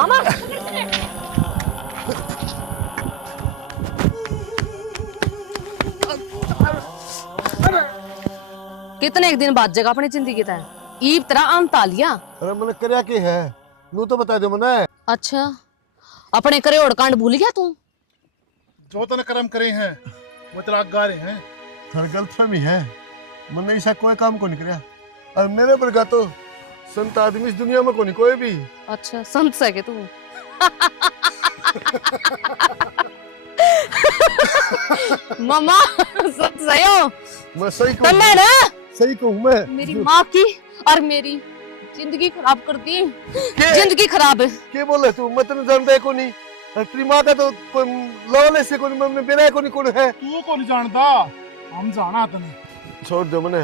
मामा कितने एक दिन बाद जगह अपनी जिंदगी तय ईब तरह अंत आ लिया। अरे मैंने करया की है नू तो बता दो मने। अच्छा अपने करे ओढ़कांड भूल गया तू। जो तने कर्म करे हैं वो तेरा गा रहे हैं। हर गलतफहमी है, मैंने ऐसा कोई काम को नहीं करया और मेरे पर का तो संत आदमी इस दुनिया में को नहीं कोई भी। अच्छा संत से के तू मामा संत सही हो। मैं सही तो मैं ना सही कहूँ मैं मेरी माँ की और मेरी जिंदगी खराब कर दी। जिंदगी खराब है। क्या बोले तू? मैं तेने जानता है को नहीं और तेरी माँ का तो कोई लौले से कोई मैं बिना को नहीं कौन है। तू को नहीं जानता, हम जाना तने। छोड़ दो मने,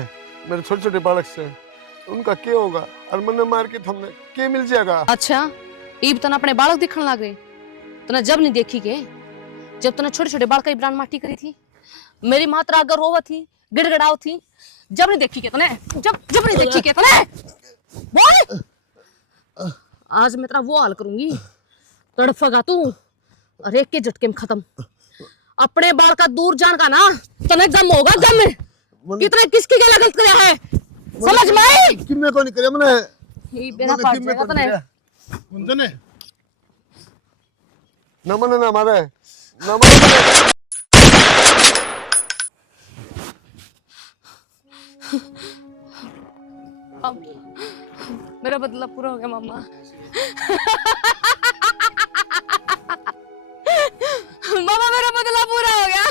मेरे छोटे छोटे बालक से उनका क्या होगा और मैंने मार के थमने क्या मिल जाएगा। अच्छा ईब तना अपने बालक दिखने लग गए। तना जब नहीं देखी के जब तना छोटे छोटे बालक की ब्रांड माटी करी थी मेरी माँ तेरा अगर रोवा थी गिड़गिड़ाओ थी जब नहीं देखी के तने जब नहीं देखी के तने बोल। आज मैं तेरा वो हाल करूंगी तड़फेगा तू और एक के झटके में खत्म। अपने बाल का दूर जान का ना तने जम होगा जम कितने किसकी क्या गलत किया है समझ में आई। किन्ने को नहीं करे मैंने ये बेना फाड़ जाएगा तने उनने न मने ना मारे न मने। मेरा बदला पूरा हो गया मामा। मामा मेरा बदला पूरा हो गया।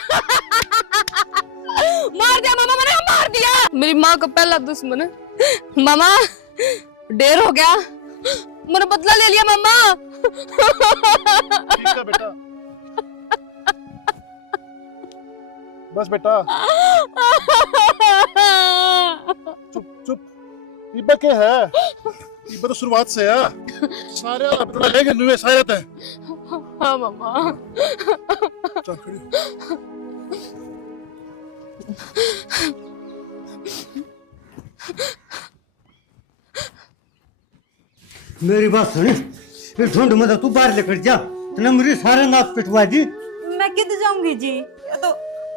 मार दिया मामा मैंने मार दिया। मेरी माँ का पहला दुश्मन मामा ढेर हो गया मैंने बदला ले लिया मामा। ठीक है बेटा, बस बेटा चुप चुप। इब्बा क्या है? इब्बा तो शुरुआत से है सारे अपना लेके नुए सारे रहते हैं। हाँ मामा चल खड़ी। मेरी बात सुन, ये ढूंढ मत तू बाहर लेकर जा, तूने मेरी सारे नाक पिटवा दी। मैं किधर जाऊंगी जी, ये तो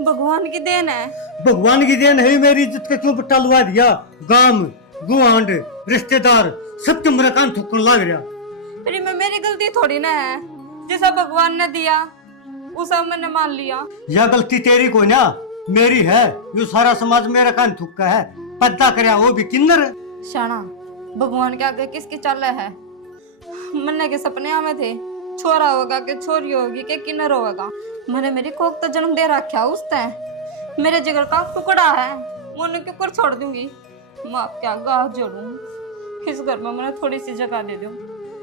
भगवान की देन है। भगवान की देन है, मेरी इज्जत का क्यों पट्टा लुआ दिया? गांव गुआंढ रिश्तेदार सब के मेरा कान थूकने लग रहा। फिर में मेरी गलती थोड़ी ना है, जैसा भगवान ने दिया वो सब मैंने मान लिया। यह गलती तेरी कोई ना मेरी है, यो सारा समाज मेरा कान थूका है, पता करया वो भी किन्नर। शाना भगवान के आगे किसकी चल है? मन्ने के सपने आवे थे, छोरा होगा के छोरी होगी के किन्नर होगा। मैंने मेरी कोक तो जन्म दे रखा उसने, मेरे जिगर का टुकड़ा है, मैं क्यों कर छोड़ दूंगी? मैं क्या गाह जोड़ूं? इस घर में मैंने थोड़ी सी जगह दे दो,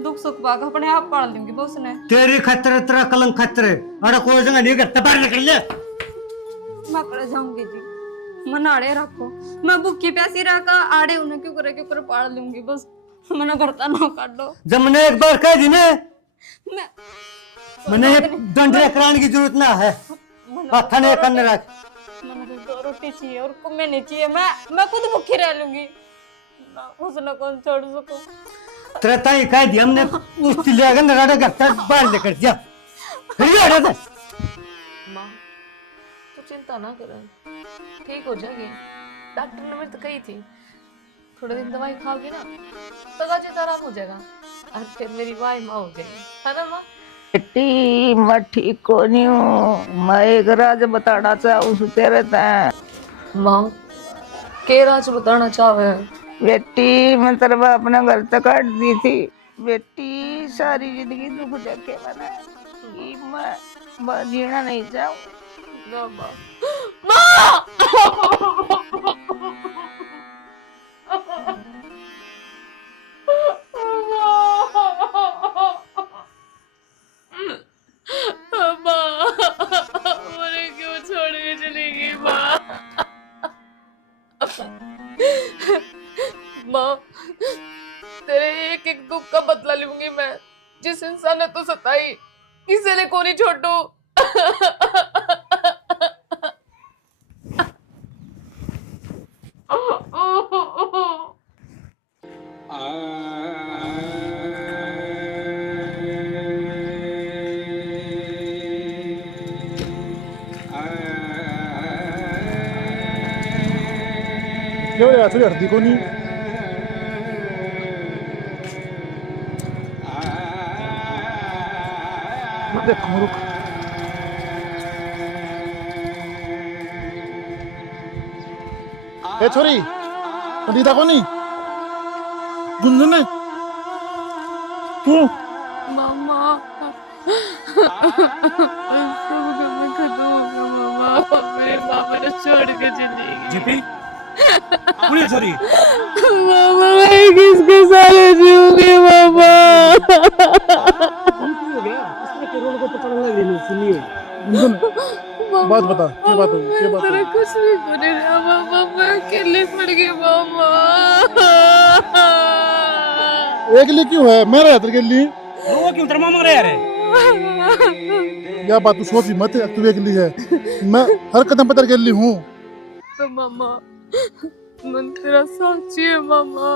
दुख सुख पाक अपने आप पाल दूंगी बस ने। तेरी खतरे तेरा कलंक खतरे, अरे कोई जगह नहीं करता, बाहर निकल ले। मैं कर जाऊंगी जी, मनाड़े रखो, मैं भूखी प्यासी रहकर आड़े उन्हें क्यों करे पाल लूंगी बस, मैंने करता ना काट दो। जब मैंने एक बार कह दी ना मैं मैंने दंडे कराने की जरूरत ना है, हाथ ने करने रख। मैंने तो रोटी चाहिए और कुम्मे नहीं चाहिए, मैं खुद भूखी रह लूंगी, उसने कौन छोड़ सकूं। तेरा ताई कह दिया हमने उस चिल्ला के नराड़ा करता बाहर लेकर जा। माँ तू चिंता ना कर ठीक हो जाएगी। डॉक्टर ने मेरे तो कही थी थोड़े दिन दवाई खाओगी ना तो गाजी आराम हो जाएगा और फिर मेरी वाई माँ हो जाएगी, है ना माँ? बेटी मैं ठीक को नहीं हूँ, मैं एक राज बताना चाहूँ तेरे तैं। माँ के राज बताना चाहे? बेटी मैं तेरे बाप ने घर तक काट दी थी बेटी, सारी जिंदगी दुख देखे मैं जीना नहीं चाहूँ। माँ माँ जिस इंसान ने तो सताई किसी ने को नहीं छोड़ो। क्यों यार थोड़ी हटती को नहीं? देखो रुक। ए छोरी पंडिता को नहीं गुंजन ने तू मामा खत्म हो गया मामा, मेरे मामा ने छोड़ के चली गई। जीपी पुलिस सॉरी मामा मैं किसके साथ जीऊंगी मामा। हो गया इसने करोड़ को पकड़ लग रही सुनिए गुंजन बात बता, क्या बात हुई? क्या बात तेरा हुई? कुछ भी को नहीं रहा मामा, मैं अकेले पड़ गई मामा। एक लिए क्यों है? मैं रहा तेरे के लिए वो क्यों तेरा मामा रहा है? या बात तू सोच मत, तू एक लिए है, मैं हर कदम पर तेरे के लिए हूँ। तो मामा मन तेरा साची है मामा।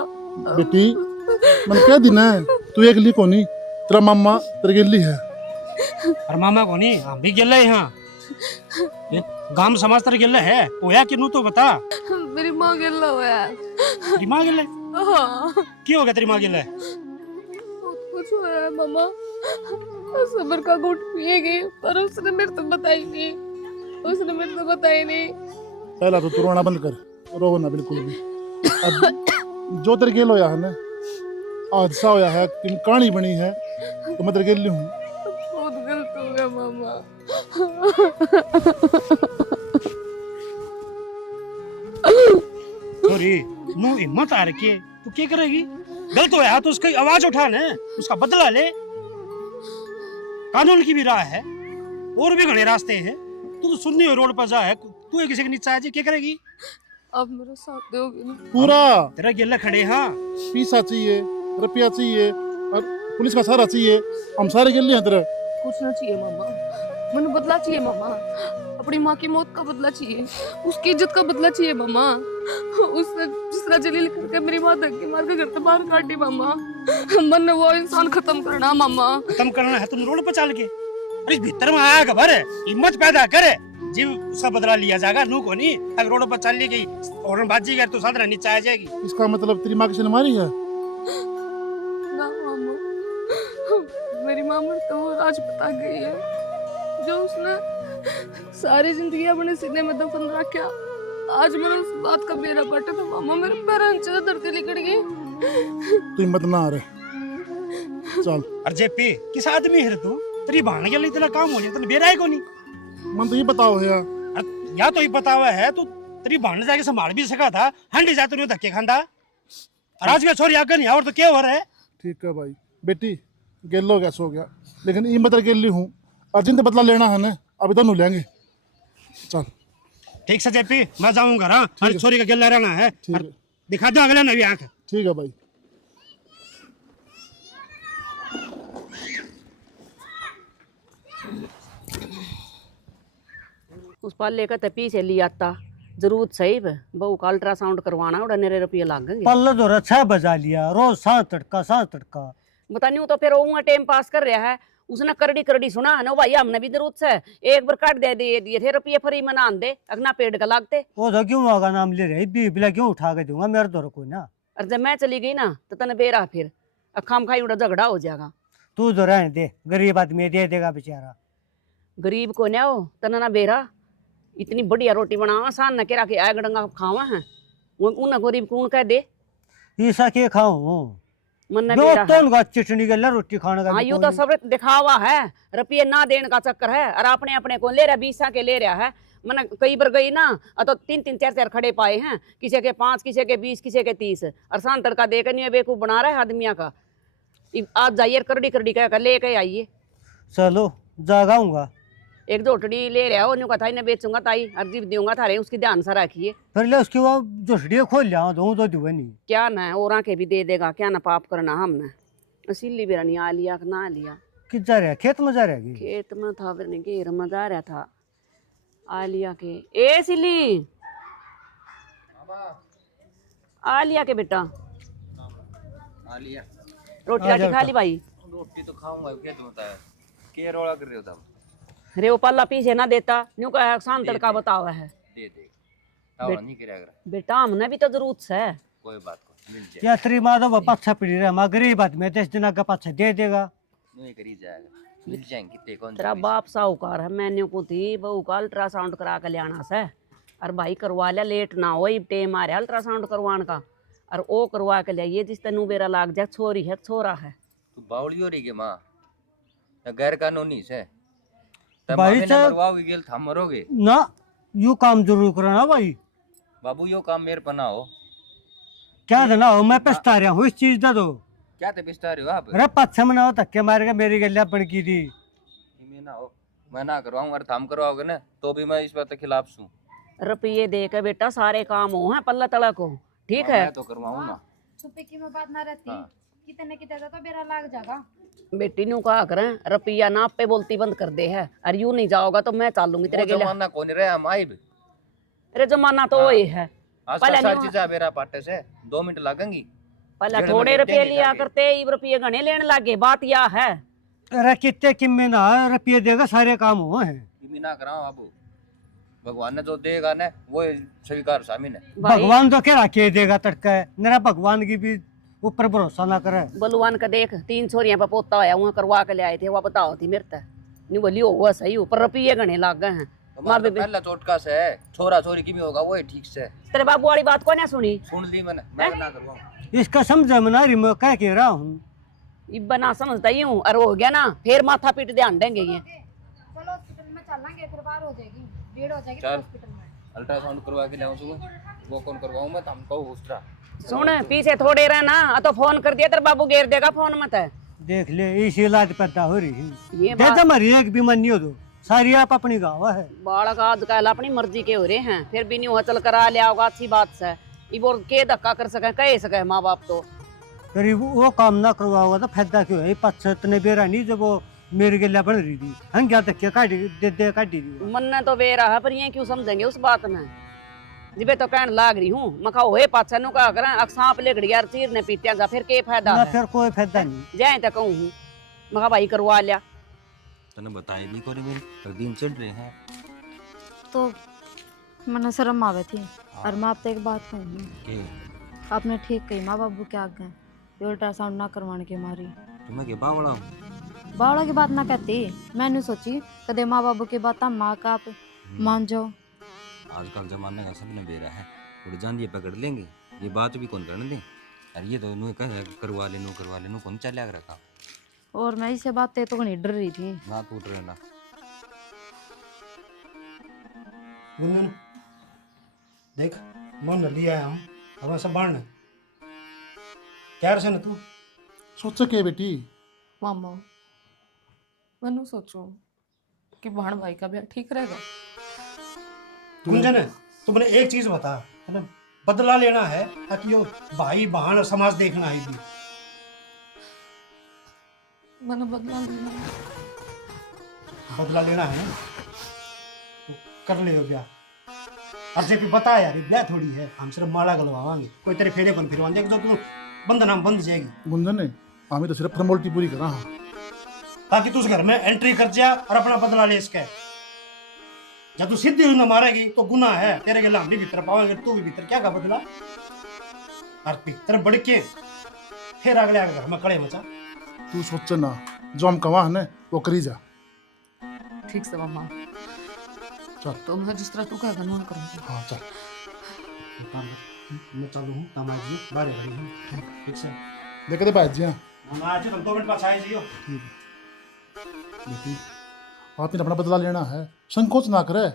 बेटी मैंने क्या दिन है, तू एक लिए को नहीं, तेरा मामा तेरे के लिए है। और मामा को नहीं हम भी गेले यहाँ ये गांव समाज तर गेले है होया कि नु तो बता। मेरी माँ गिल्ला हुआ है। तेरी माँ गेले हाँ क्यों हो गया तेरी माँ गेले? कुछ हुआ है मामा, सबर का घुट पिएगी पर उसने मेरे तो बताई नहीं, उसने मेरे तो बताई नहीं। पहला तो तू रोना बंद कर, रो ना बिल्कुल भी। अब जो तेरे गेल होया है ना, हादसा होया है कि कहानी बनी है तो मैं तेरे गेल हूँ। बहुत गलत हो गया मामा। सॉरी नु हिम्मत आ रखी है तू क्या करेगी? गलत होया तो उसकी आवाज उठा ले, उसका बदला ले। कानून की भी राह है और भी घने रास्ते हैं, तू तो सुननी हो रोड पर जा है, तू किसी के नीचे आ जाए क्या करेगी? अब मेरा साथ दोगे ना? पूरा तेरा गेला खड़े हाँ पैसा चाहिए, रुपया चाहिए और पुलिस का सहारा चाहिए, हम सारे गेल हैं तेरे। कुछ ना चाहिए मामा, मैंने बदला चाहिए मामा, अपनी माँ की मौत का बदला चाहिए, उसकी इज्जत का बदला चाहिए मामा। उसने जिस तरह जलील करके मेरी माँ धक्के मार के घर से बाहर काट दी मामा, मन ने वो इंसान खत्म करना मामा। खत्म करना है तुम रोड पर चल के, अरे भीतर में आया खबर है, हिम्मत पैदा करे, जीव उसका बदला लिया जाएगा। नू को नहीं अगर रोड पर चल ली गई और बाजी गई तो साधना नीचे आ जाएगी। इसका मतलब तेरी माँ किसी ने मारी है? ना मामा, मेरी माँ मर तो वो राज बता गई है जो उसने सारी जिंदगी अपने सीने में दफन रखा। आज मैंने उस बात का बेरा पटा तो मामा मेरे पैरों नीचे धरती लिकड़ गई। तू हिम्मत ना आ रहे चल। अरे जेपी किस आदमी है रे तू? तेरी भाण के लिए तेरा काम हो जाए तने बेरा है को नहीं? मन तो ये बताओ है यार, या तो ही पता हुआ है तू तेरी भाण जाके संभाल भी सका था, हंडी जाते नहीं धक्के खांदा। राज का छोरी आगे नहीं और तो क्या हो रहा है? ठीक है भाई बेटी गेल हो गया सो गया, लेकिन ये मैं तेरे गेल हूँ, अर्जेंट तो बदला लेना है ना, अभी तो लेंगे। चल ठीक से जेपी मैं जाऊंगा हाँ, हर छोरी का गेला रहना है, ठीक है दिखा दो अगले नवी आंख। ठीक है भाई। उस पाले का तपी से लिया था जरूरत सही बहू का अल्ट्रासाउंड करवाना उड़ा नेरे रुपये लागेंगे। पल्ला तो रच्छा बजा लिया रोज सांस तड़का बता नहीं तो फिर वो टाइम पास कर रहा है, उसने करड़ी करड़ी सुना है ना भाई हमने भी जरूरत है, एक बार काट दे दिए थे रुपये फ्री में ना दे अगना पेड़ का लागते। वो तो क्यों होगा नाम ले रही बिला क्यों उठा के दूंगा मेरे तो कोई ना। और जब मैं चली गई ना तो तने बेरा फिर अखाम खाई उड़ा झगड़ा हो जाएगा। तू तो रहने दे, गरीब आदमी दे देगा बेचारा। गरीब को ना हो तना ना बेरा, इतनी बढ़िया रोटी बना आसान न के आग डंगा खावा है उन गरीब को कह दे ईसा के खाऊं मन न जो बेरा तो है। उनका चिटनी के लिए रोटी खाने का हाँ भी यू कोई तो नहीं। सब दिखावा है, रुपये ना देने का चक्कर है और अपने अपने को ले रहा बीसा के ले रहा है। मैंने कई बार गई ना तो 3-3 4-4 खड़े पाए हैं, किसी के 5 किसी के 20 किसी के 30 और शान तड़का देकर नहीं बेवकूफ बना रहा है आदमिया का। आज जाइए करड़ी करड़ी कह कर लेके आइए। चलो जागाऊंगा एक जोटड़ी ले रहा हो कहा था इन्हें बेचूंगा ताई अर्जी दूंगा थारे उसकी ध्यान से रखिए। फिर ले उसके बाद जोड़िए खोल लिया दो तो दुआ नहीं क्या ना और आके भी दे देगा, क्या ना पाप करना हमने। इसीलिए बेरा नहीं आ लिया ना लिया। किधर जा रहा है? खेत में जा रहा है? खेत में था फिर नहीं घेर में जा रहा था आ लिया के। ए सिली आ लिया के बेटा आ लिया। रोटी राटी खा ली भाई? रोटी तो खाऊंगा, क्या तुम बताया के रोड़ा कर रहे हो तब? रे वो पल्ला पीछे ना देता न्यू का शाम तड़का बतावा है दे दे तावड़ा नहीं करेगा बेटा, हमने भी तो जरूरत है। कोई बात को मिल जाए या तेरी माँ तो पाछा पड़ी रहा, माँ गरीब आदमी 10 दिन का पाछा दे देगा। नहीं करी जाएगा, मिल जाएंगे कितने कौन तेरा बाप साहूकार है, मैंने को थी बहू का अल्ट्रासाउंड करा के लियाना से। और भाई करवा लिया, लेट ना हो टेम आ रहा अल्ट्रासाउंड करवाने का। और वो करवा के लिया जिस तेनू बेरा लाग जाए छोरी है छोरा है। तू बावली हो रही के माँ या गैर कानूनी से भाई साहब मरवाओगे गेल था मरोगे ना, यू काम जरूर करना भाई। बाबू यो काम मेरे पना हो क्या देना हो, मैं पछता रहा हूँ इस चीज का। तो क्या ते पिस्ता रहे हो आप? अरे पाछा में ना हो धक्के मार के मेरी गलिया बन की थी। मैं ना हो, मैं ना करवाऊँ और थाम करवाओगे ना तो भी मैं इस बात के खिलाफ हूँ। रुपये दे के बेटा सारे काम हो हैं पल्ला तला को, ठीक है? मैं तो करवाऊँ ना। छुपे की में बात ना रहती, कितने कितने तो बेरा लाग जाएगा। बेटी न्यू कहा करें रुपया ना पे बोलती बंद कर दे है। और यूं नहीं जाओगा तो मैं चालूंगी तेरे वो लिए। जमाना कौन रहा हम आइब तेरे जमाना तो वही है। आज पहले सारी नहीं- चीजें मेरा पाटे से 2 मिनट लगेंगी। पहले जेड़ थोड़े में रुपये देंगे लिया जाके। करते, ये रुपये घने लेने लगे। बात यह है अरे कितने किम्मे ना रुपये देगा सारे काम हुए हैं। मैं ना कराऊं बाबू, भगवान ने जो देगा ना वो स्वीकार शामिल है। भाई भगवान तो क्या के देगा तड़का है, मेरा भगवान की भी ऊपर भरोसा ना करे। बलुआन का देख 3 छोरियां पर पोता होया वहां करवा के ले आए थे, वह बताओ थी मेरे तक नहीं बोली हुआ सही हो, पर रुपये घने लग गए हैं। माँ बेबे पहला चोटका से है, छोरा छोरी की भी होगा वो ठीक से। तेरे बाबू वाली बात को ना सुनी, सुन ली मैंने, मैं ना करवाऊं। इसका समझ में ना रही, मैं क्या कह रहा हूँ। इब्बा ना समझता ही हूँ। और हो गया ना फिर माथा पीट ध्यान देंगे ये। चलो हॉस्पिटल में चलेंगे, फिर बाहर हो जाएगी, भीड़ हो जाएगी चल। हॉस्पिटल में। अल्ट्रासाउंड करवा के लाऊं सुबह, वो कौन करवाऊं मैं, हम कहूं दूसरा। सुन पीछे थोड़े रहना, आ तो फोन कर दिया तेरे बाबू घेर देगा फोन मत है। देख ले इसी इलाज पैदा हो रही है। ये दे बात हमारी एक भी मन नहीं हो तो सारी आप अपनी गाँव है। बालक आजकल अपनी मर्जी के हो रहे हैं, फिर भी नहीं चल करा लिया होगा, अच्छी बात से। ये बोल के धक्का कर सके कह सके माँ बाप तो। करीब वो काम ना करवाओगा तो फायदा क्यों है? पाछा इतने बेरा नहीं जब वो मेरी गलिया बन रही थी, हम क्या तक क्या काटी दे काटी दी। मन ने तो बेरा है, पर ये क्यों समझेंगे उस बात में। जिबे तो कहने लाग रही हूँ मखा होए पाछा नु कहा करें अक्साप ले गड़ियार चीर ने पीत्या जा, फिर के फायदा ना है? फिर कोई फायदा नहीं। जाए तो कहूँ मखा भाई करवा लिया। तने बताई भी कोरी मेरी, पर दिन चढ़ रहे हैं। तो मैंने शर्म आवे थी, और मैं आपसे एक बात कहूँगी। के आपने ठीक कही, माँ बाबू के आगे ये अल्ट्रासाउंड ना करवाने की मारी। तुम्हें के बावड़ा हूं। बावड़ा की बात ना कहती, मैंने सोची कदे माँ बाबू की बात माँ का आप मान जाओ। आजकल जमाने का सबने बेरा है, उड़ जान ये पकड़ लेंगे, ये बात भी कौन करने दे। अरे ये तो नु कहे करवा ले नु कौन चला रखा। और मैं इसे बातें तो नहीं डर रही थी। ना टूट रहना। गुंजन देख मन लिया है हम हमें सब बाढ़ क्या रहे ना तू सोच के बेटी मामा मैंने सोचो कि बहन भाई का ब्याह ठीक रहेगा। गुंजन तू मैंने एक चीज बता, है बदला लेना है ताकि यो भाई बहन और समाज देखना है भी। मैंने बदला लेना है। बदला लेना है ना तो कर ले ब्याह। और जे भी बता यार ये ब्याह थोड़ी है, हम सिर्फ माला गलवावांगे, कोई तेरे फेरे कौन फिरवाएंगे जो तू बंधन हम बंध जाएगी। गुंजन ने हमें तो सिर्फ फॉर्मेलिटी पूरी करा हाँ, ताकि तू उस घर में एंट्री कर जा और अपना बदला ले इसके। जब तू सीधी हुई ना मारेगी तो गुनाह है, तेरे के लाम भी भीतर पाओगे, तू भी भीतर क्या का बदला। और तेरे बड़ के फिर अगले घर में कड़े मचा। तू सोच ना जो हम कमा है ना वो करी जा। ठीक से मामा, चल तो मैं जिस तरह तू कहेगा मैं करूँगी। हाँ चल मैं चालू हूँ तमाज जी बारे बारे हूँ ठीक से देखे दे भाई जी हाँ हम आज तुम 2 मिनट पास आए जियो। ठीक है बेटी आपने अपना बदला लेना है, संकोच ना करे।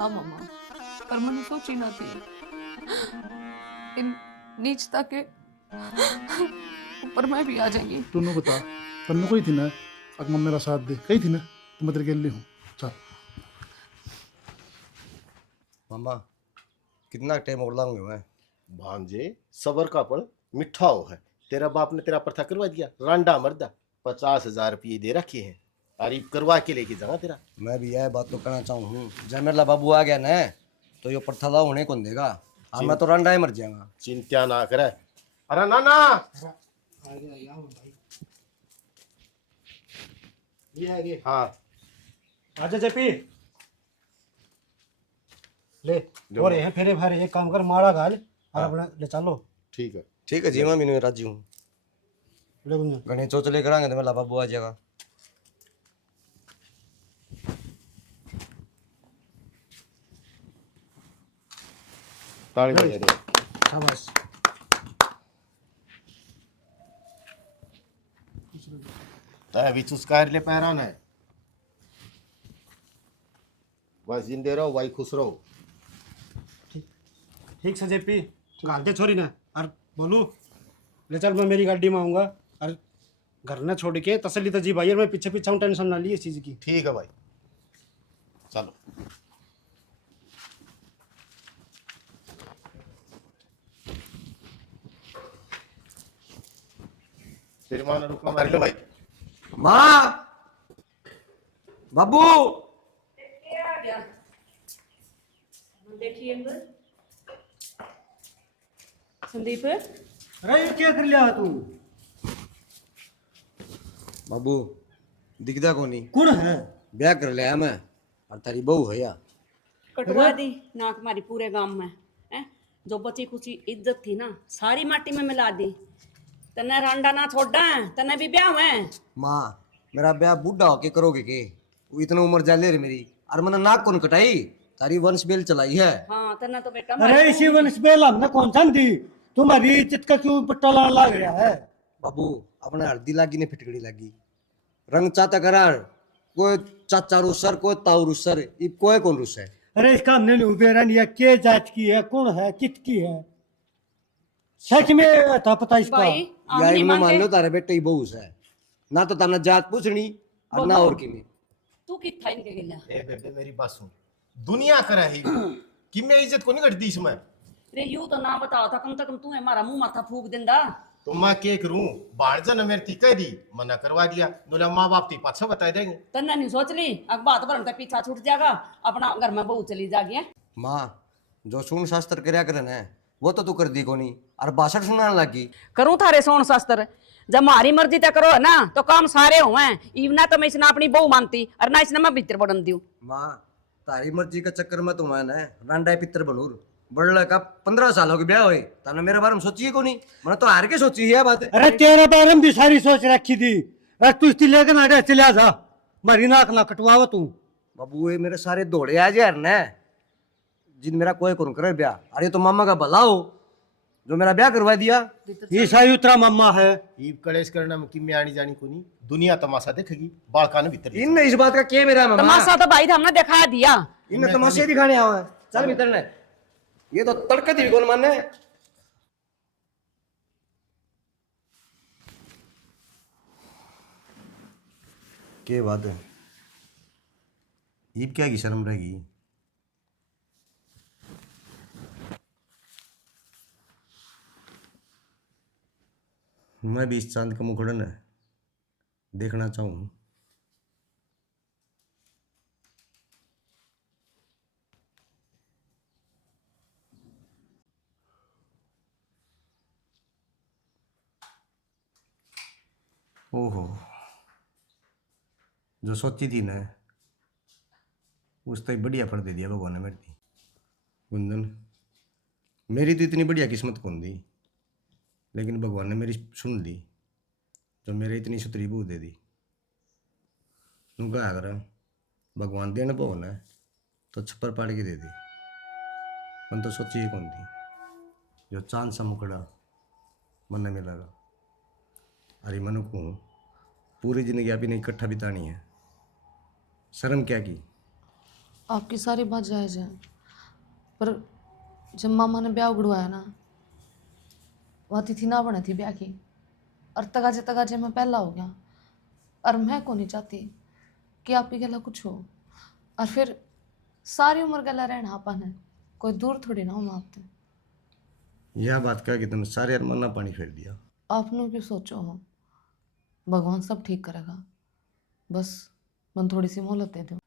हाँ मामा, पर मैंने सोची ना थी इन नीचता के ऊपर मैं भी आ जाएंगी। तूने बता तन्नू कोई थी ना अगर मेरा साथ दे कही थी ना तो मैं तेरे के लिए हूँ। चल मामा कितना टाइम और लाऊंगे मैं? भांजे सबर का फल मिठा हो है, तेरा बाप ने तेरा प्रथा करवा दिया, रांडा मर्दा 50,000 रुपये दे रखे हैं, तारीफ करवा के लेके जाना तेरा। मैं भी यह बात तो कहना चाहूँ हूँ, जब मेरा बाबू आ गया ना तो ये प्रथा ला होने कौन देगा। अब मैं तो रंडा ही मर जाऊंगा। चिंता ना करे। अरे नाना हाँ आजा जेपी ले हो रहे हैं फेरे भारे। एक काम कर, माड़ा घाल और अपना ले चलो। ठीक है ठीक है जी, मैं भी राजी हूँ। ले गुंजा गणेश चौथ ले करांगे तो मेरा बाबू आ जाएगा। ताली बजा दे। शाबाश। अभी चुस्कार ले पैरान है, बस जिंदे रहो भाई, खुश रहो। ठीक से जेपी घाल दे छोरी ना। और बोलू ले चल, मैं मेरी गाड़ी में आऊंगा और घर ना छोड़ के तसल्ली तो जी भाई, और मैं पीछे पीछे हूँ, टेंशन ना ली इस चीज की। ठीक है भाई चलो। फिर मानो रुको मार लो भाई। माँ बाबू देखिए संदीप, अरे ये क्या कर लिया तू? बाबू दिखदा को नहीं, कौन है? ब्याह कर लिया मैं और तारी बहू है या कटवा दी नाक हमारी पूरे गांव में है। जो बची खुची इज्जत थी ना सारी माटी में मिला दी। तने रांडा ना छोड़ा है, तने भी ब्याह है। माँ मेरा ब्याह बूढ़ा होके करोगे के? वो इतना उम्र जा ले रे मेरी, और मैंने नाक कौन कटाई? तारी वंश बेल चलाई है। हाँ तने तो बेटा अरे इसी वंश बेल हमने कौन सा दी? तुम्हारी इज्जत का क्यों पट्टा लग रहा है? बाबू अपने हल्दी लागी ने फिटकड़ी लागी, रंग चाता करार, कोई चाचा रुसर कोई ताऊ रुसर, इब कोई कौन रुस है? अरे इसका हमने नहीं उबेरन या के जात की है, कौन है, कित की है? सच में था पता इसका? भाई या आमनी इनमें मान मांगे लो तारे बेटे ही बहू है ना, तो ताना जात पूछनी और ना और की। तू कित था इनके गिला। ए बेबे मेरी बात सुन, दुनिया करा है कि मैं इज्जत को नहीं घटती इसमें। रे यूं तो ना बताओ था, कम से कम तू हमारा मुंह माथा फूक देंदा। तो मैं क्या करूं, बाहर जाना मेरी थी कह दी, मना करवा दिया, बोला माँ बाप थी पाछा बता देंगे। तन्ने नहीं सोच ली अब बात भरम का पीछा छूट जाएगा, अपना घर में बहू चली जागी। माँ जो सुन शास्त्र करया करन है वो तो तू कर दी को नहीं, और भाषण सुनाने लगी। करूं थारे सोन शास्त्र, जब मारी मर्जी तक करो है ना तो काम सारे हुए। इवना तो मैं इसने अपनी बहू मानती और ना इसने मैं भीतर बढ़न दियो। माँ तारी मर्जी का चक्कर में तो मैं रांडा पित्र बनूर बड़ला का 15 साल हो गए ब्याह हुए, तने मेरे बारे में सोची को नहीं? मैंने तो हार के सोची है बात। अरे तेरे बारे में भी सारी सोच रखी थी। अरे तू इसकी लेकर ना चलिया जा, मारी नाक ना कटवाओ तू। बाबू ये मेरे सारे दौड़े आज यार ने, जिन मेरा कोई कौन करे ब्याह। अरे तो मामा का भला हो जो मेरा ब्याह करवा दिया। ये सही उतरा मामा है। ईब कलेश करना में कि मैं आनी जानी को नहीं, दुनिया तमाशा देखेगी, बालका ने भीतर। इन इस बात का क्या मेरा मामा? तमाशा तो भाई हमने दिखा दिया। इन तमाशे दिखाने आवा है। चल भीतर ने, ये तो तड़के थी कौन मानने। के बात है, ईब क्या की शर्म रहेगी? मैं भी इस चांद का मुखड़न है देखना चाहूँ। ओहो जो सोची थी ना उस तक बढ़िया फल दे दिया भगवान ने मेरी थी। कुंदन मेरी तो इतनी बढ़िया किस्मत कौन दी, लेकिन भगवान ने मेरी सुन ली, जो मेरे इतनी सुतरी बहू दे दी। तू क्या कर भगवान देने भवन है तो छप्पर पाड़ के दे दी, मन तो सोची ही कौन थी जो चांद सा मुकड़ा मन ने मिलेगा। अरे मनु को पूरी जिंदगी अभी नहीं इकट्ठा बितानी है, शर्म क्या की? आपकी सारी बात जायज़ है, पर जब मामा ने ब्याह उगड़वाया ना, वह तिथि ना बने थी ब्याह की, और तगाजे मैं पहला हो गया। और मैं को नहीं चाहती कि आपकी गला कुछ हो, और फिर सारी उम्र गला रहना अपन है, कोई दूर थोड़ी ना हूँ मैं आपसे। यह बात कह कि तुमने सारे अरमान ना पानी फेर दिया। आपने क्यों सोचो हो, भगवान सब ठीक करेगा, बस मन थोड़ी सी मोहलत दे दो।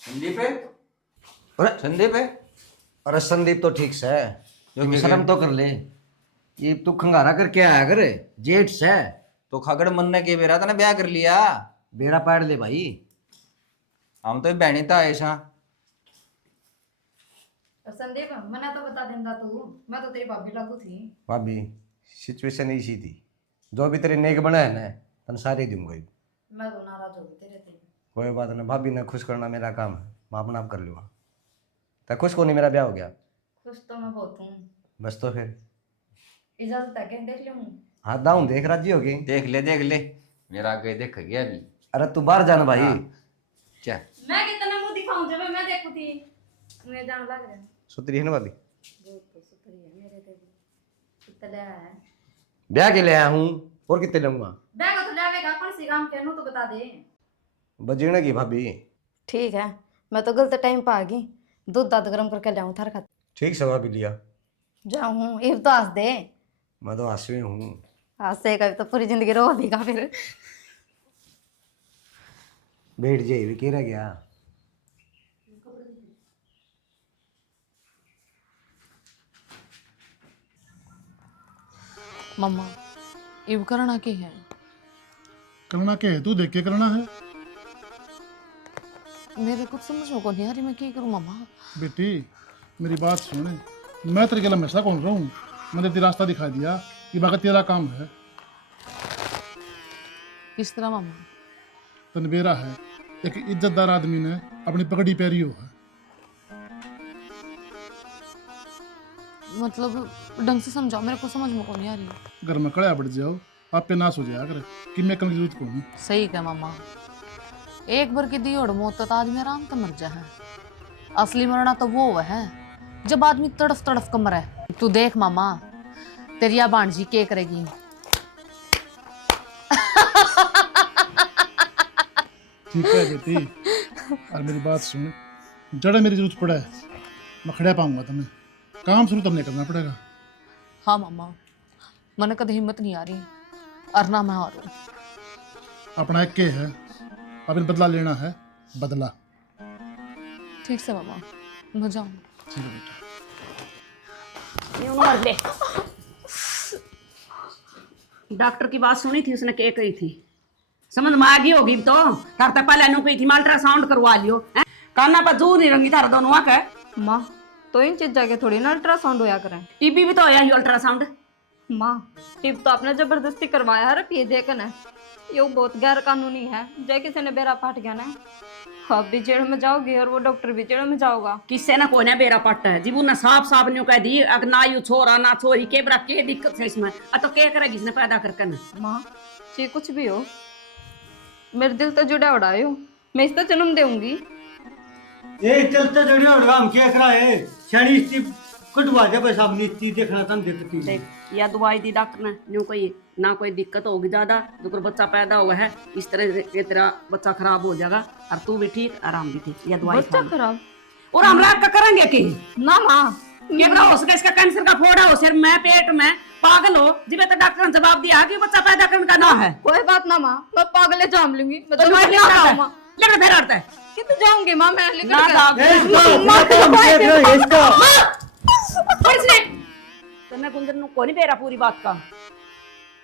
संदीप है? अरे संदीप है? अरे संदीप तो ठीक से है, जो शर्म तो कर ले। ये तू खंगारा करके आया कर, जेठ से तो खगड़ मन ने के बेरा था ना ब्याह कर लिया। बेड़ा पाड़ ले भाई। हम तो बहनी था ऐसा। संदीप मना तो बता देंदा तू, मैं तो तेरी भाभी लागू थी। भाभी सिचुएशन ऐसी थी, जो भी तेरे नेक बना है ना तन सारे दूंगा। मैं तो नाराज हो गई तेरे से। कोई बात ना, भाभी ने खुश करना मेरा काम है, मैं अपना आप कर लूँगा। तो खुश को नहीं, मेरा ब्याह हो गया। खुश तो मैं बहुत हूँ। बस तो फिर इजाजत है क्या, देख लूँ? हाँ दाऊं देख राजी होगी। देख ले मेरा आगे देख गया अभी। अरे तू बाहर जाना भाई। क्या मैं कितना मुंह दिखाऊं जब मैं देखू थी, मैं जान लग रहा है। सुतरी है ना भाभी? वो तो सुतरी है मेरे ते कितना है। ब्याह के ले आया हूँ, और कितने लूंगा? बैग तो लावेगा कौन सी काम कहनू तो बता दे। बजीना की भाभी। ठीक है, मैं तो गलत टाइम पे आ गई। दूध दाद गरम करके लाऊं थार खाते। ठीक से भाभी लिया जाऊँ इब तो हंस दे। मैं तो हंसवी हूँ। हंसे कभी तो पूरी जिंदगी रो भी का फिर। बैठ जाए भी कह रह गया। मम्मा इब करना के है? करना क्या है, तू देख के करना है। मेरे कुछ समझ में को नहीं आ रही, मैं क्या करूं मम्मा? बेटी मेरी बात सुन, मैं तेरे के लिए हमेशा कौन रहा हूँ। मैंने तेरा रास्ता दिखा दिया कि बाकी तेरा काम है। किस तरह मम्मा? तनबेरा है, एक इज्जतदार आदमी ने अपनी पगड़ी पहरी हो है। मतलब ढंग से समझाओ, मेरे को समझ में को नहीं आ रही। घर में कड़ा बढ़ जाओ, आप पे नाश हो जाया करे कि मैं कम की जरूरत को नहीं। सही कह मम्मा, एक बार की दी और मौत तो आदमी आराम से मर जा है। असली मरना तो वो है जब आदमी तड़फ तड़फ कर मरे। तू देख मामा, तेरी या भांजी के करेगी। ठीक है बेटी, और मेरी बात सुन, जड़ा मेरी जरूरत पड़ा है मैं खड़ा पाऊंगा तुम्हें। काम शुरू तुमने करना पड़ेगा। हाँ मामा, मन कद हिम्मत नहीं आ रही और ना मैं हारूं। अपना एक के है, अब इन बदला लेना है, बदला। ठीक से मामा, मैं जाऊं। ठीक है बेटा। यूं मर ले। डॉक्टर की बात सुनी थी, उसने क्या कही थी समझ में आ गई होगी। तो तार पहले नु कही थी मैं अल्ट्रासाउंड करवा लियो, काना पर जू नहीं रंगी थारा दोनों के। माँ तो इन चीज़ के थोड़ी ना अल्ट्रासाउंड होया करें। टीबी भी तो होया ही अल्ट्रासाउंड। माँ टिप तो आपने जबरदस्ती करवाया है रुपये देकर ना, ये बहुत गैर कानूनी है। जय किसी ने बेरा पाट गया ना, आप भी जेल में जाओगे और वो डॉक्टर भी जेल में जाओगा। किससे ना कोई ना बेरा पट्टा है जीबू ना साफ साफ न्यू कह दी अग ना यू छोरा ना छोरी के बरा के दिक्कत है इसमें। तो क्या करेगी इसने पैदा करके ना। माँ चाहे कुछ भी हो, मेरे दिल तो जुड़ा उड़ायो, मैं इसका जन्म दूंगी। ए चलते जड़ी और काम क्या करा है शनि इस्ती कटवा दे बस। अब नीति देखना तन देखती है। देख या दवाई दी डॉक्टर ने न्यू कोई ना कोई दिक्कत होगी ज्यादा, जो बच्चा पैदा हुआ है इस तरह से तेरा बच्चा खराब हो जाएगा और तू भी ठीक आराम भी ठीक। या दवाई बच्चा खराब और हम रात का करेंगे कि ना माँ क्या हो सके इसका कैंसर का फोड़ा हो सिर में पेट में पागल हो जिबे तो डॉक्टर ने जवाब दिया कि बच्चा पैदा करने का ना है। कोई बात ना माँ, मैं पागले जाम लूंगी। मैं तो दवाई लेकर आऊं माँ। लेकर फिर आता है कितने जाऊंगी माँ मैं लेकर ना के? तने कुंदन नु कोनी बेरा पूरी बात का।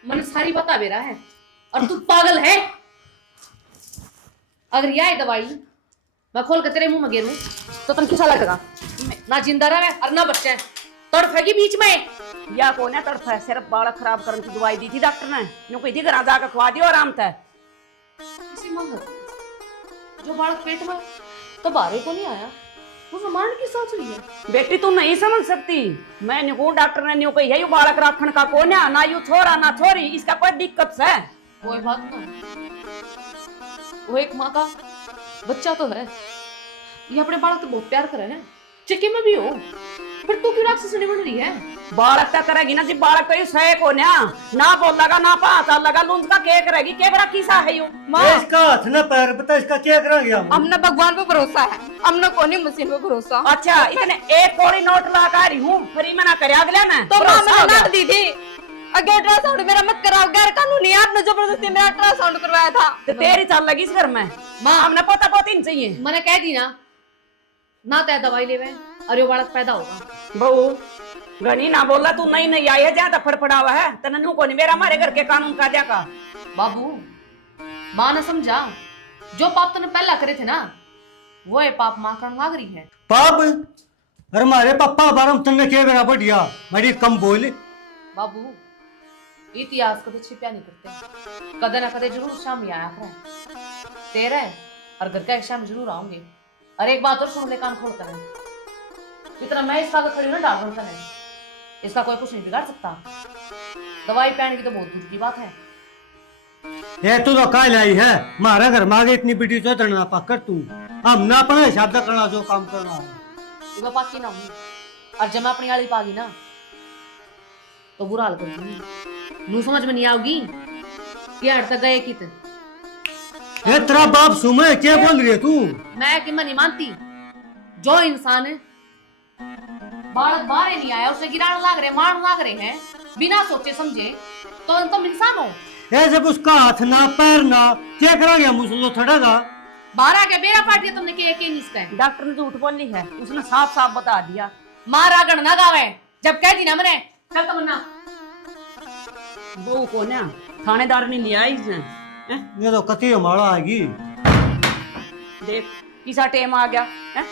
मन सारी बता बेरा है और तू पागल है। अगर यह है दवाई मैं खोल के तेरे मुंह में गिरूं तो तुम किसा लगेगा? ना जिंदा रहे और ना बच्चे तड़फेगी बीच में। या कौन है तड़फ है, सिर्फ बाल खराब करने की दवाई दी थी डॉक्टर ने। न्यू कही थी घर जाकर खवा दियो आराम से। किसी मंगल जो बालक पेट में तो बाहर को नहीं आया, वो सम्मान की सोच रही है। बेटी तू नहीं समझ सकती, मैं न्यू डॉक्टर ने न्यू कही है यू बालक रखने का कौन है, ना यू छोरा ना छोरी, इसका कोई दिक्कत है। कोई बात ना, वो एक माँ का बच्चा तो है, ये अपने बालक तो बहुत प्यार करे हैं, चिक्की में भी हो, पर तू क्यों राक्षसनी बन रही है? बालक तक करेगी ना जी, बालक तो सह को ना बोलेगा ना पाता लगा लूंज का के करेगी के बड़ा किसा है यू इसका हाथ ना पैर बता, इसका क्या करेंगे हम? हमने भगवान पे भरोसा है, हमने कोनी मशीन पे भरोसा। अच्छा इतने एक कोड़ी नोट लगा रही हूँ, फ्री में ना करे अगले में तो माँ मैंने डांट दी थी, अगर अल्ट्रासाउंड मेरा मत कराओ, गैर कानूनी आपने जबरदस्ती मेरा अल्ट्रासाउंड करवाया था। तो तेरी चाल लगी इस घर में माँ हमने पता पोती नहीं चाहिए। मैंने कह दी ना तय दवाई लेवे और ये बालक पैदा होगा। बहू घनी ना बोला तू नहीं आई है, ज्यादा फड़फड़ावा है तनु को नहीं मेरा हमारे घर के कानून कायदा का। बाबू माँ ने समझा, जो पाप तूने पहला करे थे ना वो ये पाप माँ करने लाग रही है। पाप? अरे मारे पापा बारम तन्ने के मेरा बढ़िया बड़ी कम बोल। बाबू इतिहास कदे छिपया नहीं करते, कदे ना कदे जरूर शाम आया करे तेरे और घर का एक शाम जरूर आऊंगे। और एक बात और सुन ले कान खोल कर, इतना मैं इसका खड़ी हूं ना डाल बनता नहीं, इसका कोई कुछ नहीं बिगाड़ सकता। दवाई पहन की तो बहुत दूर की बात है। ये तू तो काल आई है मारा घर मांगे इतनी बेटी तो तड़ना पाकर तू हम ना अपने हिसाब से करना जो काम करना है। मैं पाकी ना हूँ, और जब मैं अपनी आली पागी ना तो बुरा हाल कर दूंगी। नू समझ में नहीं आओगी कि हट तक गए कित। ये तेरा बाप सुमे क्या बोल रही है तू? मैं कि मैं नहीं मानती, जो इंसान बालक बाहर नहीं आया उसे गिराने लाग रहे मारने लाग रहे हैं बिना सोचे समझे, तो तुम इंसान हो। ये जब उसका हाथ ना पैर ना क्या करेंगे हम उसको थड़ेगा? बाहर आके बेरा पार्टी तुमने के इसका है। डॉक्टर ने झूठ बोली है, उसने साफ साफ बता दिया। मारा गण ना गावे, जब कह दी ना मैंने चल तो मन्ना। बहू को ना थानेदार ने लिया इसने। ये तो कती माड़ा आएगी। देख किसा टेम आ गया है?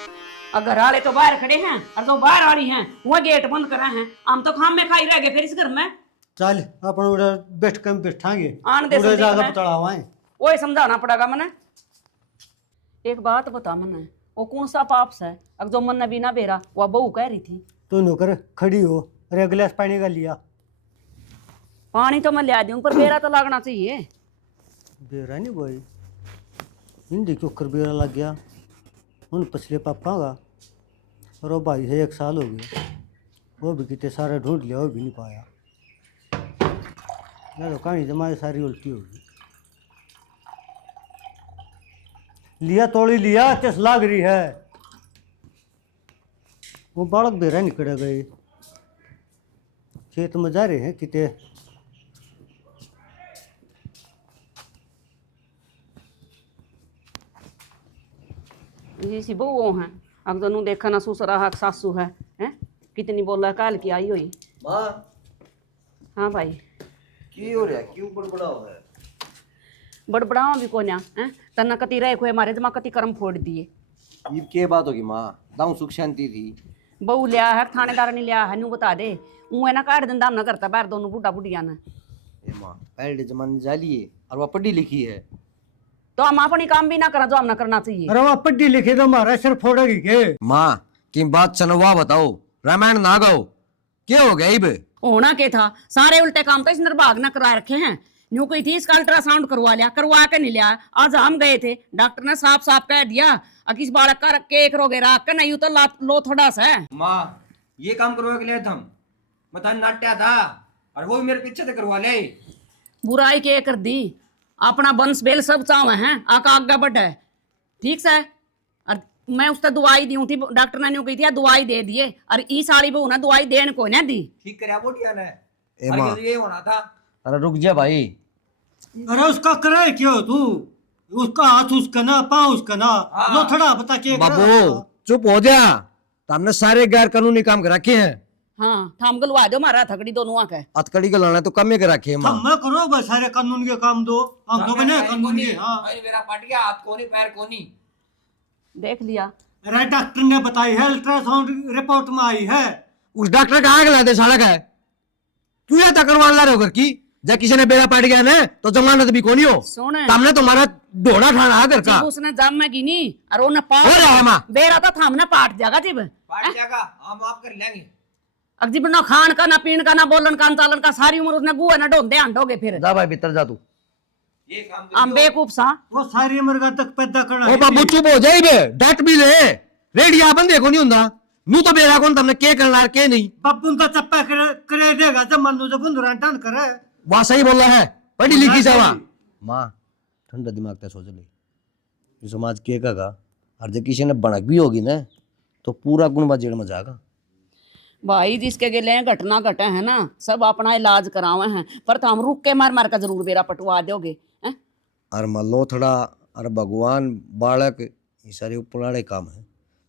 घर वाले तो बाहर खड़े हैं और तो बाहर आ रही हैं, वो गेट बंद करा है, हम तो खाम में खाई रह गए फिर इस घर में। चल अपन उधर बैठ कर बैठांगे, आन दे उधर संदीप जाकर ने। पतड़ावाएं। वो समझाना पड़ेगा मने। एक बात बता मने, वो कौन सा पाप है अब जो मन भी ना बेरा वो बहू कह रही थी। तू नौकर खड़ी हो, अरे गिलास पानी का लिया। पानी तो मैं लिया दूं पर बेरा तो लगना चाहिए। बेरा नहीं भाई, हिंदी के ऊपर बेरा लग गया उन पिछले पापा का, और वो भाई है 1 साल हो गया, वो भी कितने सारे ढूंढ लिया वो भी नहीं पाया। ना तो कहानी जमाए सारी उल्टी होगी। लिया तोड़ी लिया चस लाग रही है, वो बालक बेरा निकल गए, खेत में जा रहे हैं किते। जैसी बहू हैं अब दोनों देखा ना ससुरा है सासू है, हैं कितनी बोला काल की आई हुई। माँ हाँ भाई की हो रहा, क्यों बड़बड़ा हो है? बड़बड़ावा भी को ना हैं तना कति रहे खोए मारे जमा कति कर्म फोड़ दिए। ये क्या बात होगी माँ? दाऊ सुख शांति थी। बहू लिया है थानेदार ने लिया है, नू बता दे ऊ ना काट दिन दाम ना करता बाहर दोनों बूढ़ा बुढ़िया ने। ए माँ पहले जमाने जाली है और वह पढ़ी लिखी है, तो हम अपनी काम भी ना करा जो हम ना करना चाहिए। अरे वह पढ़ी लिखे तो हमारा सिर फोड़ेगी के? माँ की बात चनवा बताओ, रामायण ना गाओ, क्या हो गया इब? होना क्या था, सारे उल्टे काम तो इस निर्भाग ने करा रखे हैं। न्यू कोई थी इसका अल्ट्रासाउंड करवा लिया, करवा के नहीं लिया। आज हम गए थे, डॉक्टर ने साफ साफ कह दिया किस बालक का केक रोगे राख के नहीं तो लो थोड़ा सा है। माँ ये काम करवा के लिए हम बता नाट्या था और वो भी मेरे पीछे से करवा ले। बुराई के कर दी, अपना वंश बेल सब चावे हैं आका आगे बढ़े ठीक से। और मैं उससे दवाई दी थी, डॉक्टर ने न्यू कही थी दवाई दे दिए, और ई साड़ी बहू ने दवाई देने को ना दी। ठीक करया बोटिया ने, ए माँ ये होना था। अरे रुक जा भाई। अरे उसका करे क्यों तू? उसका हाथ उसका ना पाँव उसका ना, लो थोड़ा बता के बाबू चुप हो जा, तो हमने सारे गैर कानूनी काम कर रखे हैं। हाँ थाम गलवा दो मारा थकड़ी दोनों आके हथकड़ी का लाना तो कम ही कर रखे हैं माँ। मैं करो बस सारे कानून के काम दो, हम तो बने कानून के। हाँ मेरा पट गया, हाथ कोनी पैर कोनी। देख लिया, अरे डॉक्टर ने बताई है, अल्ट्रासाउंड रिपोर्ट में आई है। उस डॉक्टर का आग ला दे साला का है, क्यों या करवा ला रहे हो घर की? जब किसी ने बेड़ा पाट गया ना तो जमानत भी कोनी हो। सुन हमने तुम्हारा ढोड़ा ठाना है घर का। उसने जम में गिनी और उन्हें हो रहा है माँ। बेरा तो थामने पाट जाएगा जिब पाट जाएगा, हम आप कर लेंगे। अब जिब ना खान का ना पीन का ना बोलन का ना चालन का सारी उम्र उसने गुआ ना ढोंदे हंडोगे फिर। जा भाई भीतर जा तू। ये काम हम बेवकूफ सा वो सारी उम्र का तक पैदा करना ओ बाबू चुप हो जाए बे, डट भी ले, रेडिया बंदे को नहीं हुंदा। नू तो बेरा कौन तुमने के करना के नहीं बब्बू का चप्पा करे देगा जब मन जो गुंदरान टन करे वहां सही बोल रहा है पढ़ी लिखी जावा माँ ठंडा दिमाग ते सोच ले ये समाज के का और जब किसी ने बनक भी होगी ना तो पूरा गुण जेड़ में जाएगा भाई जिसके गले घटना घटे है ना सब अपना इलाज करावे हैं पर तो हम रुक के मार मार का जरूर बेरा पटवा दोगे हैं? और मल्लो थोड़ा और भगवान बालक ये सारे ऊपर वाले काम है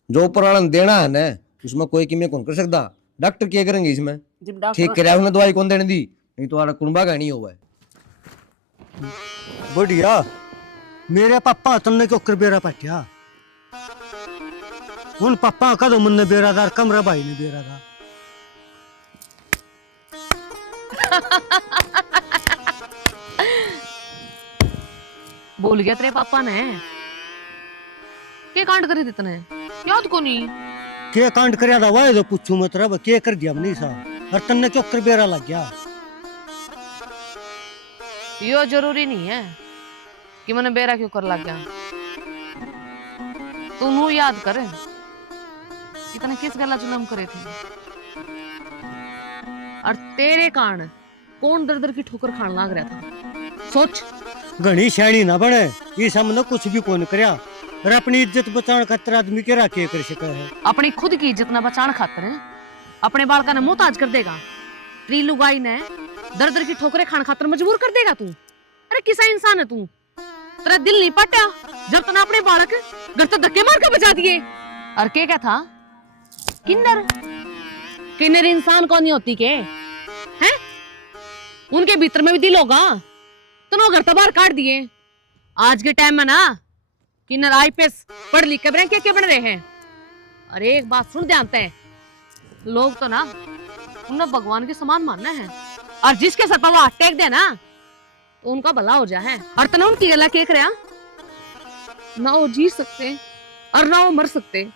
जो ऊपर वाला देना है ना उसमें कोई किमें कौन कर सकता डॉक्टर क्या करेंगे इसमें जब डॉक्टर ठीक कराया उन्हें दवाई कौन देने दी नहीं तो आड़ा कुंबा का नहीं हुआ है बढ़िया मेरे पापा तुमने क्यों कर बेरा पट्या उन पापा का तो मुन्ने बेरादार कमरा भाई ने बेरादार बोल गया तेरे पापा ने के कांड करे थे तने याद को नहीं के कांड करया था वाए तो पूछू मतलब के कर दिया नहीं सा और तन्ने क्यों कर बेरा लग गया यो जरूरी नहीं है कि मैंने बेरा क्यों कर लग गया तू नू याद कर कि तने किस गला जुलम करे थे और तेरे कारण कौन दर दर की ठोकर खान लाग रहा था सोच घनी शैणी ना बने ये सामने कुछ भी कौन करया और अपनी इज्जत बचाने खातिर आदमी के राके कर सके है अपनी खुद की इज्जत न बचाने खातिर अपने बालका ने मोहताज कर देगा तेरी लुगाई ने दर दर की ठोकरें खान खातिर मजबूर कर देगा तू अरे किसा इंसान है तू तेरा दिल नहीं पटा जब तूने अपने बालक घर तो धक्के मार के बचा दिए और क्या था किन्नर किन्नर इंसान कौन नहीं होती के हैं उनके भीतर में भी दिल होगा तूने घर तो बाहर काट दिए आज के टाइम में ना किन्नर आईपीएस पढ़ लिख के क्या बन रहे हैं अरे एक बात सुन ध्यान है लोग तो ना उन्हें भगवान के समान मानना है और जिसके सर पर वो अटैक दे ना तो उनका भला हो जाए और तना उनकी गला के रहा ना वो जी सकते और ना वो मर सकते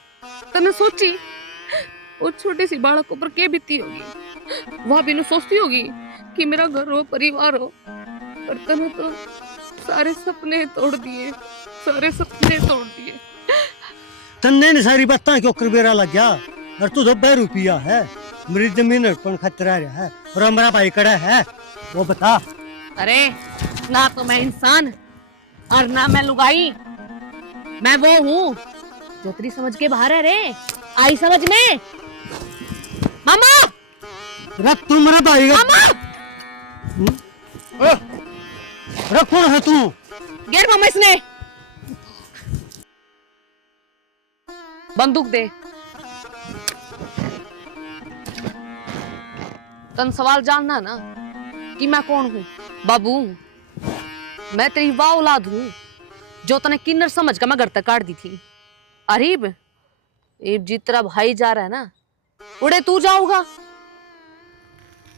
तने सोची वो छोटी सी बालक ऊपर क्या बीती होगी वह भी सोचती होगी कि मेरा घर हो परिवार हो पर तने तो सारे सपने तोड़ दिए सारे सपने तोड़ दिए तन्ने ने सारी बातें क्यों कर बेरा लग गया और तू तो 2 रुपया है मेरी जमीन पर खतरा रहा है और हमारा भाई कड़ा है वो बता अरे ना तो मैं इंसान और ना मैं लुगाई मैं वो हूँ जो तेरी समझ के बाहर है रे आई समझ में मामा रख तू मेरा भाई मामा रख कौन है तू गिर मामा इसने बंदूक दे तन सवाल जानना ना कि मैं कौन हूँ बाबू मैं तेरी वाह औलाद हूँ जो तने किन्नर समझ का मैं घर तक काट दी थी अरीब इब जिस तरह भाई जा रहा है ना उड़े तू जाऊगा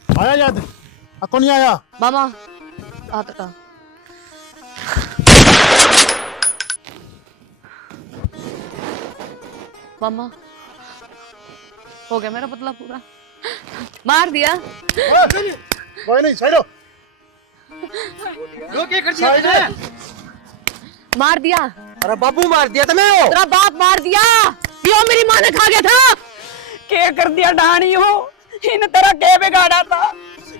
आया याद कौन नहीं आया मामा आता का मामा हो गया मेरा बदला पूरा मार दिया कोई नहीं साइड यो क्या कर दिया मार दिया अरे बाबू मार दिया तुम्हें तेरा बाप मार दिया यो मेरी माँ ने खा गया था के कर दिया डाणी हो इन तेरा के बिगाड़ा था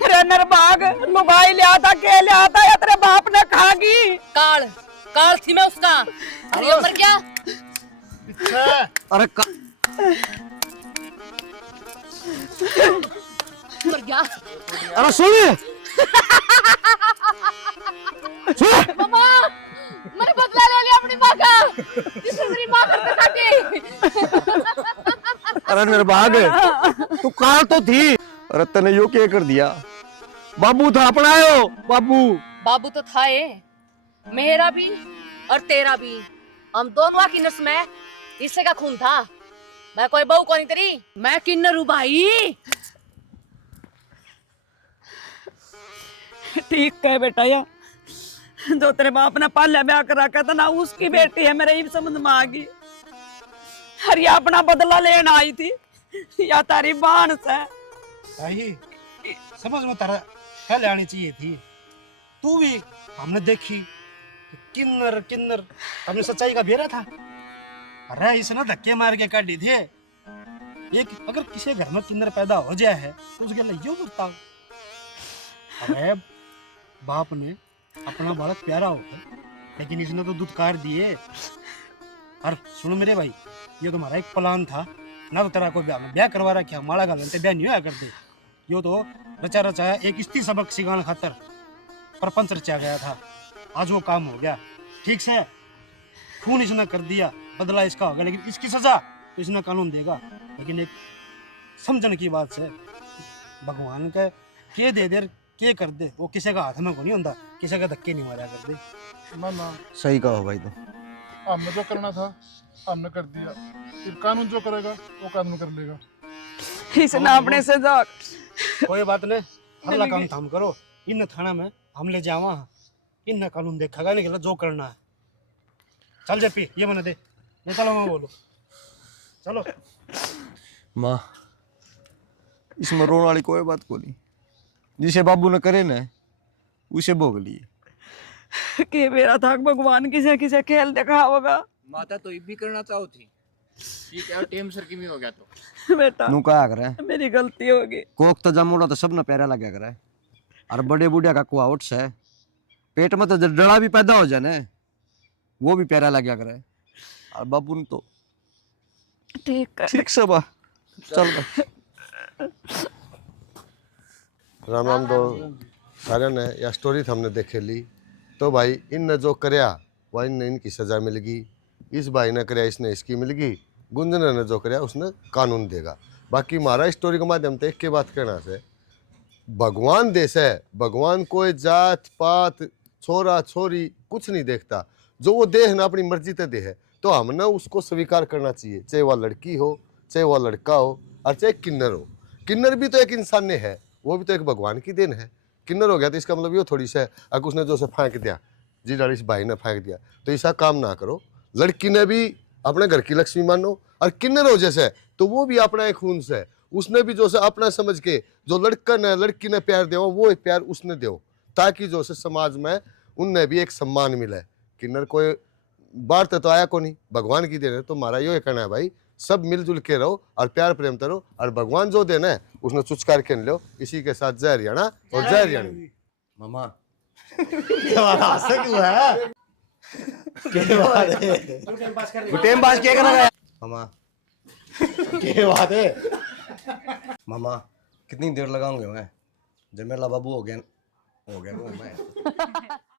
रनर बाग लुगाई लिया था के लिया था या तेरे बाप ने खा गई काल काल थी मैं उसका अरे ये मर गया अरे मर गया अरे सुन मामा मैंने बदला ले लिया अपनी माँ का जिसने मेरी माँ करते काटी अरे निर्भाग तू कहाँ तो थी अरे तने यो क्या कर दिया बाबू था अपना आयो बाबू बाबू तो था ये मेरा भी और तेरा भी हम दोनों की नस में इससे का खून था मैं कोई बहू कौन तेरी मैं किन्नर हूँ भाई ठीक है बेटा या जो तेरे बाप ने पाला ब्याह कर रखा था ना उसकी बेटी है मेरे ही समझ में आ गई अरे अपना बदला लेना आई थी या तारी बान से आई समझ में तारा पहले आनी चाहिए थी तू भी हमने देखी कि किन्नर किन्नर हमने सच्चाई का बेरा था अरे इसने धक्के मार के काटी थे एक अगर किसी घर में किन्नर पैदा हो जाए है तो उसके लिए यो बर्ताव। अरे बाप ने अपना बालक प्यारा होता, लेकिन इसने तो दुत्कार दिए। और सुनो मेरे भाई, ये तो हमारा एक प्लान था ना, तो तेरा कोई ब्याह करवा रखा, माला घालते ब्याह नहीं होया करते। यो तो रचा रचाया एक इस्ती सबक सिखाने खातर प्रपंच रचा गया था। आज वो काम हो गया, ठीक से खून इसने कर दिया, बदला इसका होगा, लेकिन इसकी सजा तो इसने कानून देगा। लेकिन एक समझने की बात से भगवान का के दे दे के कर दे, वो किसी का हाथ में को नहीं होता, किसी का धक्के नहीं मारा कर दे। ना सही कहो भाई। तो हमने जो करना था हमने कर दिया, फिर कानून जो करेगा वो कानून कर लेगा। इसने अपने से जा कोई बात नहीं, हल्ला काम थाम करो। इन थाना में हम ले जावा, इन कानून देखेगा नहीं कि जो करना है। चल जपी ये बना दे, ये चलो मैं बोलो चलो। माँ इसमें रोने वाली कोई बात को नहीं, जिसे बाबू ने करे ना उसे भोग लिए। के मेरा था भगवान किसे किसे खेल देखा होगा। माता तो भी करना चाहो थी, ठीक है, टेम सर की भी हो गया तो बेटा नू कहा करे मेरी गलती होगी। कोक तो जमुड़ा तो सबने प्यारा लगा करे, और बड़े बूढ़िया का कुआ उठ से पेट में तो डड़ा भी पैदा हो जाए ना, वो भी प्यारा लगा करे। और बाबू ने तो ठीक से बा चल बा। राम राम दो सारे ने या स्टोरी तो हमने देखे ली। तो भाई इनने जो करया वह इनने इनकी सजा मिल गई, इस भाई ने करया इसने इसकी मिल गई, गुंजन ने जो करया उसने कानून देगा। बाकी हमारा स्टोरी के माध्यम से एक के बात कहना से, भगवान देश है, भगवान कोई जात पात छोरा छोरी कुछ नहीं देखता, जो वो देह ना अपनी मर्जी से दे है, तो हमने उसको स्वीकार करना चाहिए, चाहे वह लड़की हो चाहे वह लड़का हो और चाहे किन्नर हो। किन्नर भी तो एक इंसान ने है, वो भी तो एक भगवान की देन है। किन्नर हो गया तो इसका मतलब ये थोड़ी सा है अगर उसने जो से फेंक दिया, जी डाली इस भाई ने फेंक दिया, तो ऐसा काम ना करो। लड़की ने भी अपने घर की लक्ष्मी मानो, और किन्नर हो जैसे तो वो भी अपना एक खून से, उसने भी जो से अपना समझ के जो लड़का ने लड़की ने प्यार दे वो प्यार उसने दो, ताकि जो से समाज में उनने भी एक सम्मान मिले। किन्नर कोई बाहर तो आया को नहीं, भगवान की देन है। तो हमारा यो कहना है भाई, सब मिलजुल के रहो और प्यार प्रेम करो, और भगवान जो देना है उसने चुचकार के लो। इसी के साथ जय हरियाणा और जय हरियाणा। मामा टाइम पास क्या करेगा मामा क्या बात है। मामा कितनी देर लगाऊंगे मैं, जब मेरा बाबू हो गया वो मैं